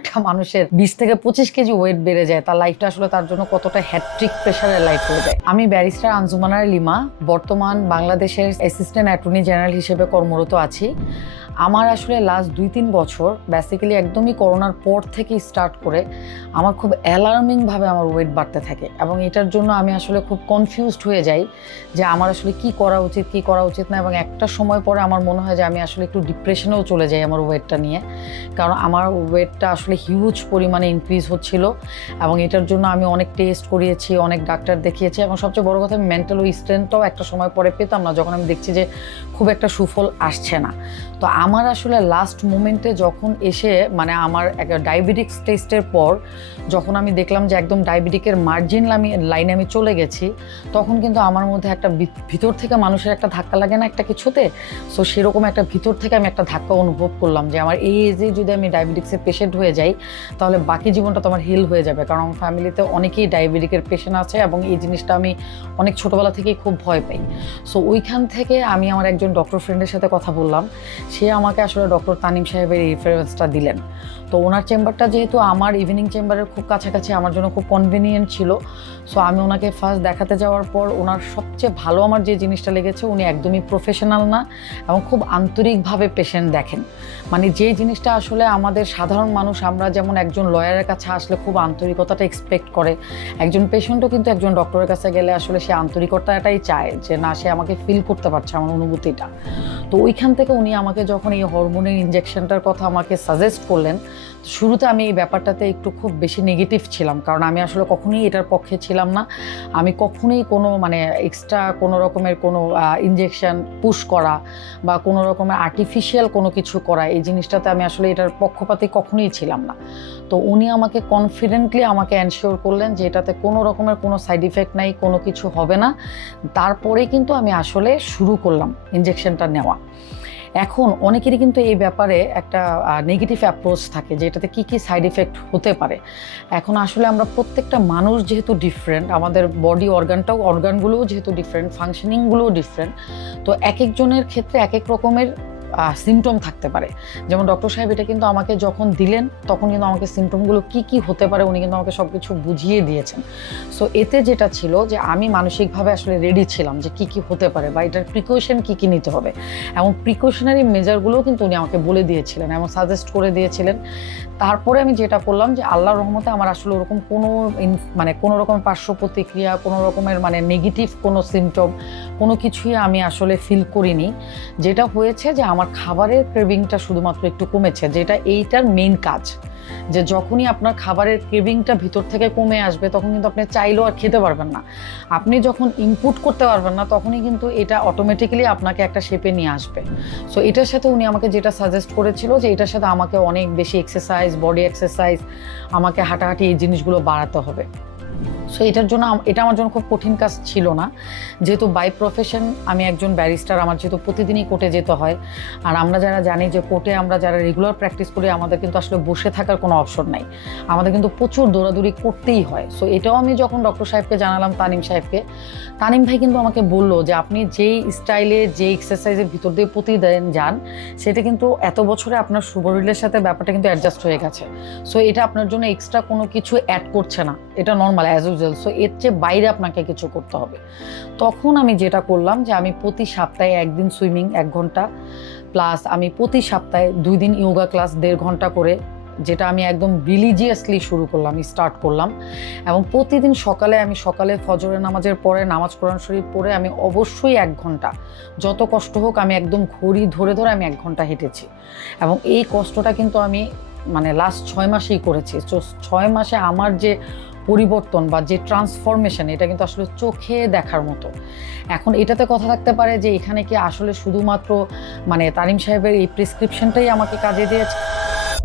একটা মানুষের বিশ থেকে পঁচিশ কেজি ওয়েট বেড়ে যায়, তার লাইফটা আসলে তার জন্য কতটা হ্যাট্রিক প্রেশারের লাইফ হয়ে যায়। আমি ব্যারিস্টার আঞ্জুমানার লিমা, বর্তমান বাংলাদেশের অ্যাসিস্ট্যান্ট অ্যাটর্নি জেনারেল হিসেবে কর্মরত আছি। আমার আসলে লাস্ট দুই তিন বছর বেসিক্যালি একদমই করোনার পর থেকে স্টার্ট করে আমার খুব অ্যালার্মিংভাবে আমার ওয়েট বাড়তে থাকে এবং এটার জন্য আমি আসলে খুব কনফিউজড হয়ে যাই যে আমার আসলে কি করা উচিত, কি করা উচিত না এবং একটা সময় পরে আমার মনে হয় যে আমি আসলে একটু ডিপ্রেশনেও চলে যাই আমার ওয়েটটা নিয়ে। কারণ আমার ওয়েটটা আসলে হিউজ পরিমাণে ইনক্রিজ হচ্ছিল এবং এটার জন্য আমি অনেক টেস্ট করিয়েছি, অনেক ডাক্তার দেখিয়েছি এবং সবচেয়ে বড় কথা আমি মেন্টাল স্ট্রেংথটাও একটা সময় পরে পেতাম না যখন আমি দেখছি যে খুব একটা সুফল আসছে না। তো আমার আসলে লাস্ট মোমেন্টে যখন এসে মানে আমার একটা ডায়াবেটিক্স টেস্টের পর, যখন আমি দেখলাম যে একদম ডায়াবেটিকের মার্জিন আমি লাইনে আমি চলে গেছি, তখন কিন্তু আমার মধ্যে একটা ভিতর থেকে মানুষের একটা ধাক্কা লাগে না একটা কিছুতে? সো সেরকম একটা ভিতর থেকে আমি একটা ধাক্কা অনুভব করলাম যে আমার এই এজে যদি আমি ডায়াবেটিক্সের পেশেন্ট হয়ে যাই, তাহলে বাকি জীবনটা তো আমার হিল হয়ে যাবে। কারণ আমার ফ্যামিলিতে অনেকেই ডায়াবেটিকের পেশেন্ট আছে এবং এই জিনিসটা আমি অনেক ছোটোবেলা থেকেই খুব ভয় পাই। সো ওইখান থেকে আমি আমার একজন ডক্টর ফ্রেন্ডের সাথে কথা বললাম। সে আমাকে আসলে ডক্টর তানিম সাহেবের রেফারেন্সটা দিলেন। তো ওনার চেম্বারটা যেহেতু আমার ইভিনিং চেম্বারের খুব কাছাকাছি, আমার জন্য খুব কনভিনিয়েন্ট ছিল। সো আমি ওনাকে ফার্স্ট দেখাতে যাওয়ার পর ওনার সবচেয়ে ভালো আমার যে জিনিসটা লেগেছে, উনি একদমই প্রফেশনাল না এবং খুব আন্তরিকভাবে পেশেন্ট দেখেন। মানে যে জিনিসটা আসলে আমাদের সাধারণ মানুষ, আমরা যেমন একজন লয়ারের কাছে আসলে খুব আন্তরিকতাটা এক্সপেক্ট করে, একজন পেশেন্টও কিন্তু একজন ডক্টরের কাছে গেলে আসলে সে আন্তরিকতাটাই চায় যে না, সে আমাকে ফিল করতে পারছে আমার অনুভূতিটা। তো ওইখান থেকে উনি আমাকে যখন এই হরমোনের ইনজেকশনটার কথা আমাকে সাজেস্ট করলেন। শুরুতে আমি এই ব্যাপারটাতে একটু খুব বেশি নেগেটিভ ছিলাম, কারণ আমি আসলে কখনোই এটার পক্ষে ছিলাম না। আমি কখনোই কোনো মানে এক্সট্রা কোনো রকমের কোনো ইনজেকশন পুশ করা বা কোনো রকমের আর্টিফিশিয়াল কোনো কিছু করা, এই জিনিসটাতে আমি আসলে এটার পক্ষপাতে কখনোই ছিলাম না। তো উনি আমাকে কনফিডেন্টলি আমাকে অ্যানশিওর করলেন যে এটাতে কোনো রকমের কোনো সাইড ইফেক্ট নাই, কোনো কিছু হবে না। তারপরে কিন্তু আমি আসলে শুরু করলাম ইনজেকশনটা নেওয়া। এখন অনেকেরই কিন্তু এই ব্যাপারে একটা নেগেটিভ অ্যাপ্রোচ থাকে যে এটাতে কী কী সাইড এফেক্ট হতে পারে। এখন আসলে আমরা প্রত্যেকটা মানুষ যেহেতু ডিফারেন্ট আমাদের বডি অর্গানটাও অর্গানগুলোও যেহেতু ডিফারেন্ট ফাংশনিংগুলোও ডিফারেন্ট তো এক একজনের ক্ষেত্রে এক এক রকমের সিমটম থাকতে পারে। যেমন ডক্টর সাহেব এটা কিন্তু আমাকে যখন দিলেন, তখন কিন্তু আমাকে সিমটমগুলো কি কি হতে পারে, উনি কিন্তু আমাকে সব কিছু বুঝিয়ে দিয়েছেন। সো এতে যেটা ছিল যে আমি মানসিকভাবে আসলে রেডি ছিলাম যে কি কি হতে পারে বা এটার প্রিকশন কি কি নিতে হবে। এবং প্রিকশনারি মেজারগুলোও কিন্তু উনি আমাকে বলে দিয়েছিলেন এবং সাজেস্ট করে দিয়েছিলেন। তারপরে আমি যেটা করলাম যে আল্লাহ রহমতে আমার আসলে ওরকম কোনো মানে কোনো রকম পার্শ্ব প্রতিক্রিয়া, কোনো রকমের মানে নেগেটিভ কোনো সিমটম কোনো কিছুই আমি আসলে ফিল করিনি। যেটা হয়েছে যে আমার খাবারের ক্রেভিংটা শুধুমাত্র একটু কমেছে, যেটা এইটার মেইন কাজ। যে যখনই আপনার খাবারের ক্রেভিংটা ভিতর থেকে কমে আসবে, তখন কিন্তু আপনি চাইলেও আর খেতে পারবেন না। আপনি যখন ইনপুট করতে পারবেন না, তখনই কিন্তু এটা অটোমেটিক্যালি আপনাকে একটা শেপে নিয়ে আসবে। সো এটার সাথে উনি আমাকে যেটা সাজেস্ট করেছিল, যে এটার সাথে আমাকে অনেক বেশি এক্সারসাইজ বডি এক্সারসাইজ আমাকে হাঁটাহাঁটি এই জিনিসগুলো বাড়াতে হবে। সো এটার জন্য এটা আমার জন্য খুব কঠিন কাজ ছিল না। যেহেতু বাই প্রফেশন আমি একজন ব্যারিস্টার আমার যেহেতু প্রতিদিনই কোর্টে যেতে হয়। আর আমরা যারা জানি যে কোর্টে আমরা যারা রেগুলার প্র্যাকটিস করি, আমাদের কিন্তু আসলে বসে থাকার কোনো অপশন নাই। আমাদের কিন্তু প্রচুর দৌড়াদৌড়ি করতেই হয়। সো এটাও আমি যখন ডক্টর সাহেবকে জানালাম, তানিম সাহেবকে, তানিম ভাই কিন্তু আমাকে বলল যে, আপনি যেই স্টাইলে যে এক্সারসাইজের ভিতর দিয়ে প্রতিদিন যান, সেটা কিন্তু এত বছরে আপনার সুবরিলের সাথে ব্যাপারটা কিন্তু অ্যাডজাস্ট হয়ে গেছে। সো এটা আপনার জন্য এক্সট্রা কোনো কিছু অ্যাড করছে না। এটা নর্মাল অ্যাজ ইউজুয়াল সো এর চেয়ে বাইরে আপনাকে কিছু করতে হবে। তখন আমি যেটা করলাম যে আমি প্রতি সপ্তাহে একদিন সুইমিং, এক ঘণ্টা, প্লাস আমি প্রতি সপ্তাহে দুই দিন ইয়োগা ক্লাস দেড় ঘণ্টা করে, যেটা আমি একদম রিলিজিয়াসলি শুরু করলাম স্টার্ট করলাম। এবং প্রতিদিন সকালে আমি সকালে ফজরের নামাজের পরে, নামাজ কোরআন শরীফ পড়ে আমি অবশ্যই এক ঘণ্টা, যত কষ্ট হোক আমি একদম ঘড়ি ধরে ধরে আমি এক ঘণ্টা হেঁটেছি। এবং এই কষ্টটা কিন্তু আমি মানে লাস্ট ছয় মাসেই করেছি। ছয় মাসে আমার যে পরিবর্তন বা যে ট্রান্সফরমেশন এটা কিন্তু আসলে চোখে দেখার মতো। এখন এটাতে কথা থাকতে পারে যে এখানে কি আসলে শুধুমাত্র মানে তারিম সাহেবের এই প্রেসক্রিপশনটাই আমাকে কাজে দিয়েছে?